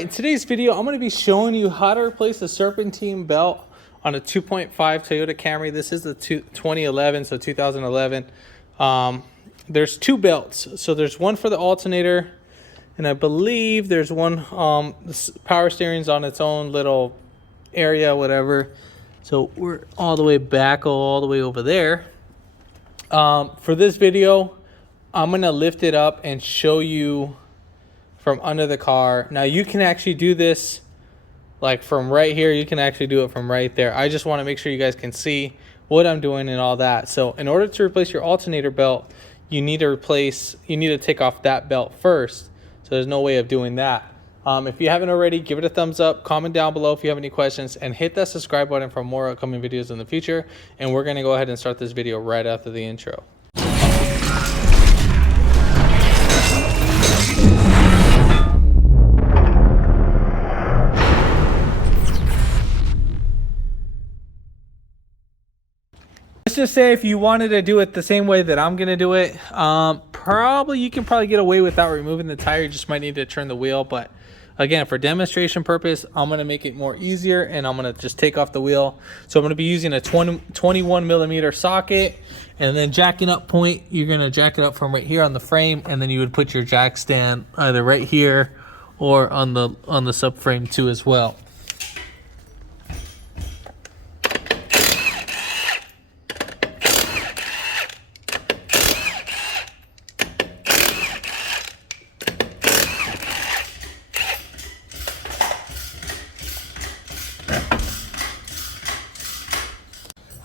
In today's video, I'm going to be showing you how to replace a serpentine belt on a 2.5 Toyota Camry. This is the 2011, so 2011. There's two belts. So there's one for the alternator, and I believe there's one, the power steering's on its own little area, whatever. So we're all the way back, all the way over there. For this video, I'm going to lift it up and show you from under the car. Now you can actually do this like from right here. You can actually do it from right there. I just want to make sure you guys can see what I'm doing and all that. So in order to replace your alternator belt, you need to take off that belt first. So there's no way of doing that. If you haven't already, give it a thumbs up, comment down below if you have any questions, and hit that subscribe button for more upcoming videos in the future. And we're going to go ahead and start this video right after the intro. Let's just say if you wanted to do it the same way that I'm going to do it, you can probably get away without removing the tire. You just might need to turn the wheel. But again, for demonstration purpose, I'm going to make it more easier, and I'm going to just take off the wheel. So I'm going to be using a 21 millimeter socket, and then jacking up point, you're going to jack it up from right here on the frame, and then you would put your jack stand either right here or on the subframe too as well.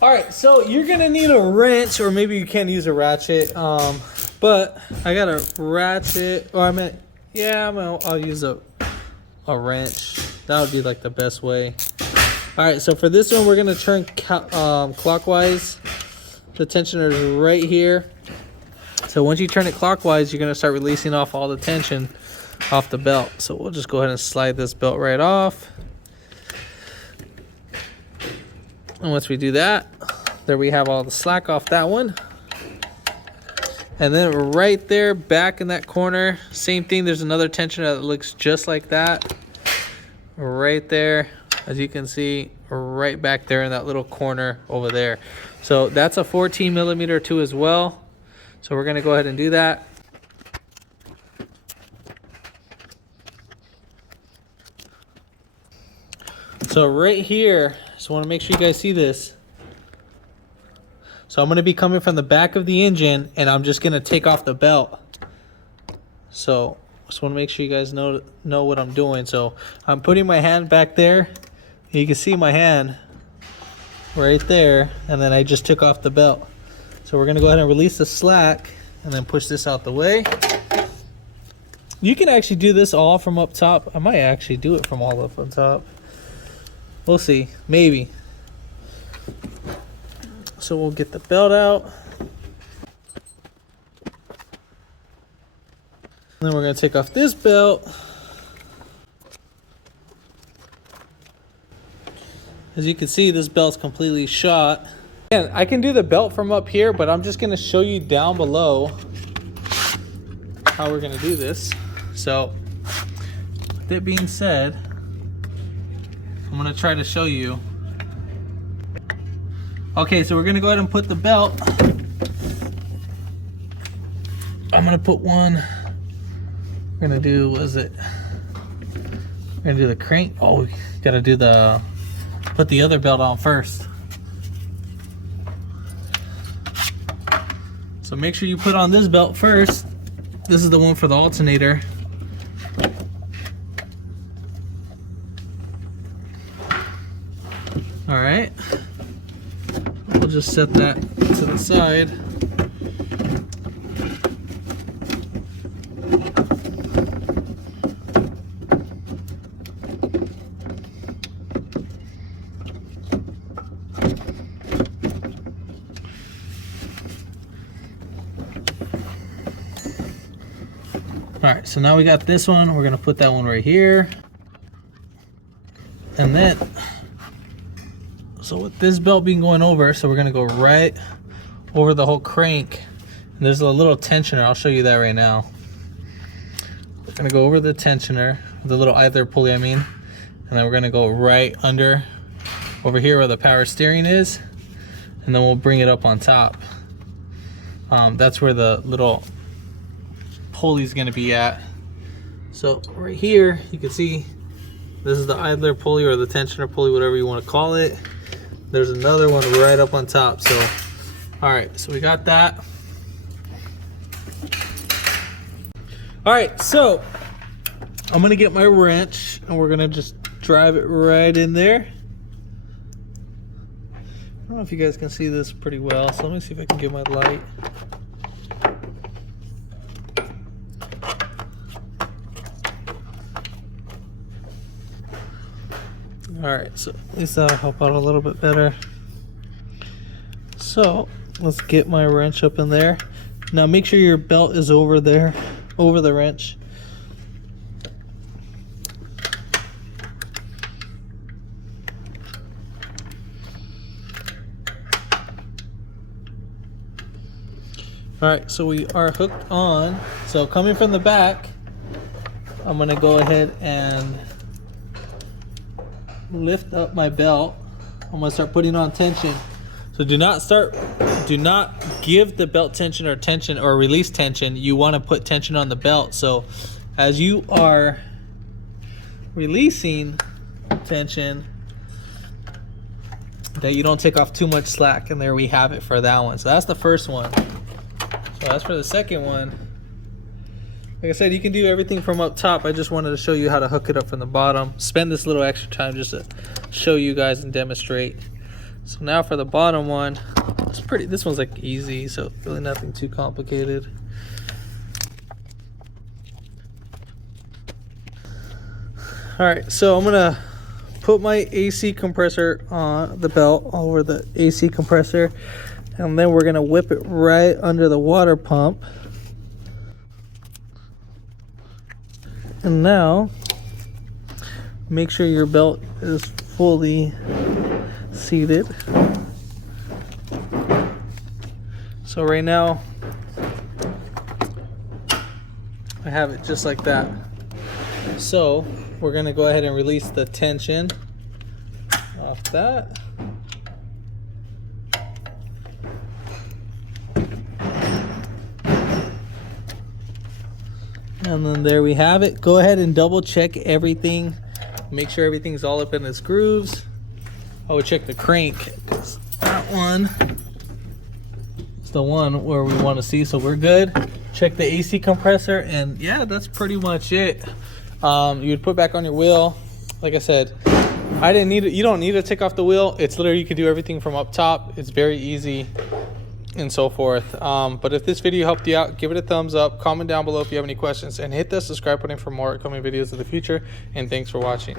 All right, so you're gonna need a wrench, or maybe you can't use a ratchet, but I got a ratchet, or I'll use a wrench. That would be like the best way. All right, so for this one, we're gonna turn clockwise. The tensioner is right here. So once you turn it clockwise, you're gonna start releasing off all the tension off the belt. So we'll just go ahead and slide this belt right off. And once we do that, there we have all the slack off that one. And then right there, back in that corner, same thing. There's another tensioner that looks just like that. Right there, as you can see, right back there in that little corner over there. So that's a 14 millimeter too as well. So we're gonna go ahead and do that. So right here, just want to make sure you guys see this. So I'm going to be coming from the back of the engine, and I'm just going to take off the belt. So just want to make sure you guys know what I'm doing. So I'm putting my hand back there. You can see my hand right there, and then I just took off the belt. So we're going to go ahead and release the slack and then push this out the way. You can actually do this all from up top. I might actually do it from all up on top. We'll see, maybe. So we'll get the belt out. Then we're going to take off this belt. As you can see, this belt's completely shot. Again, I can do the belt from up here, but I'm just going to show you down below how we're going to do this. So, with that being said, I'm going to try to show you. Okay, so we're going to go ahead and put the belt. I'm going to put one. We're going to do, what is it? We're going to do the crank. Oh, we got to do put the other belt on first. So make sure you put on this belt first. This is the one for the alternator. All right, we'll just set that to the side. All right, so now we got this one. We're gonna put that one right here. And then, so with this belt being going over, so we're gonna go right over the whole crank. And there's a little tensioner, I'll show you that right now. We're gonna go over the tensioner the little idler pulley, I mean. And then we're gonna go right under over here where the power steering is, and then we'll bring it up on top. That's where the little pulley is gonna be at. So right here, you can see this is the idler pulley or the tensioner pulley, whatever you want to call it. There's another one right up on top. So, all right, so we got that. All right, so I'm gonna get my wrench and we're gonna just drive it right in there. I don't know if you guys can see this pretty well, so let me see if I can get my light. All right, so at least that'll help out a little bit better. So let's get my wrench up in there. Now make sure your belt is over there, over the wrench. All right, so we are hooked on. So coming from the back, I'm gonna go ahead and lift up my belt. I'm gonna start putting on tension. So do not give the belt tension or release tension. You want to put tension on the belt. So as you are releasing tension, that you don't take off too much slack. And there we have it for that one. So that's the first one. So as for the second one, like I said, you can do everything from up top. I just wanted to show you how to hook it up from the bottom. Spend this little extra time just to show you guys and demonstrate. So now for the bottom one, this one's like easy, so really nothing too complicated. All right, so I'm gonna put my AC compressor on the belt over the AC compressor, and then we're gonna whip it right under the water pump. And now, make sure your belt is fully seated. So right now, I have it just like that. So we're gonna go ahead and release the tension off that. And then there we have it. Go ahead and double check everything. Make sure everything's all up in its grooves. I would check the crank, because that one is the one where we want to see, so we're good. Check the AC compressor, and yeah, that's pretty much it. You would put back on your wheel. Like I said, you don't need to take off the wheel. It's literally, you can do everything from up top. It's very easy and so forth. But if this video helped you out, give it a thumbs up, comment down below if you have any questions, and hit the subscribe button for more upcoming videos of the future. And thanks for watching.